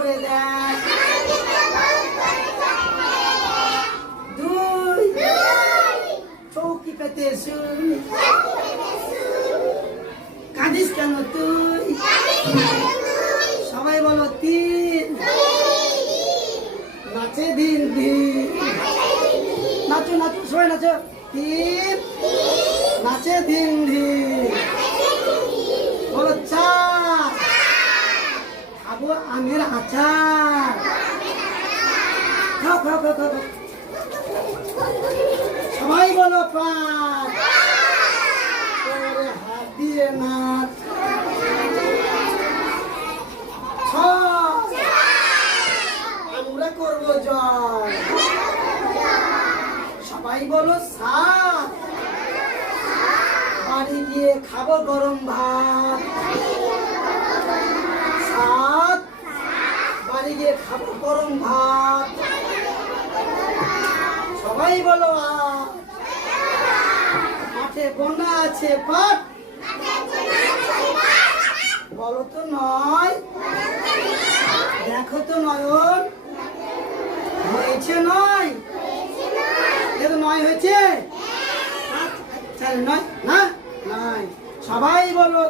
করে দেয়। 2 চৌকি পেতে শুই। কাঁদিস কেন তুই? সবাই বলো 3 নাচে দিন দিন। নাচো নাচো সবাই নাচো। 3 নাচে দিন দিন। বলো 4 খাবো আমের আচার। খাও খাও খাও খাও। সবাই বলো 5 হাত দিয়ে নাচ। 6 আমরা করবো জয়। সবাই বলো 7 বাড়ি গিয়ে খাবো গরম ভাত। 7 বাড়ি গিয়ে খাবো গরম ভাত। সবাই বলো 8 মাঠে বোনা আছে পাট। বলো তো 9 দেখো তো নয়ন হয়েছে 9। দেখো 9 হয়েছে। 9 না 9 সবাই বলো